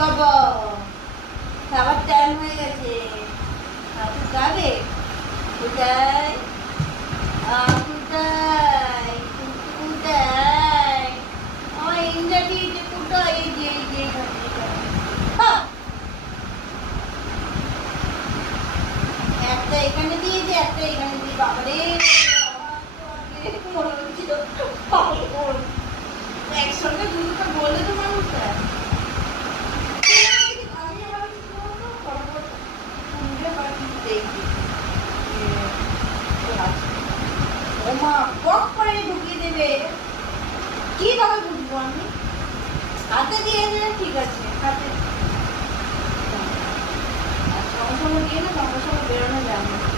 বাবা খাবার টাইম হয়ে গেছে। আপু যাবে কোথায়? কোথায় কোথায় আমার ইন্দ্রাটি যে কোথায়? এই যে একটা এখানে দিয়ে যে একটা এখানে দিয়ে। বাবারে মনে হচ্ছিল একসঙ্গে দুটো বলে তো মানুষটা। ওমা পক করে ঢুকিয়ে দেবে। কিভাবে বুঝবো আমি? হাতে দিয়ে দিলে ঠিক আছে, হাতে সঙ্গে সঙ্গে দিয়ে না, সঙ্গে সঙ্গে বেরোনো যাবে না।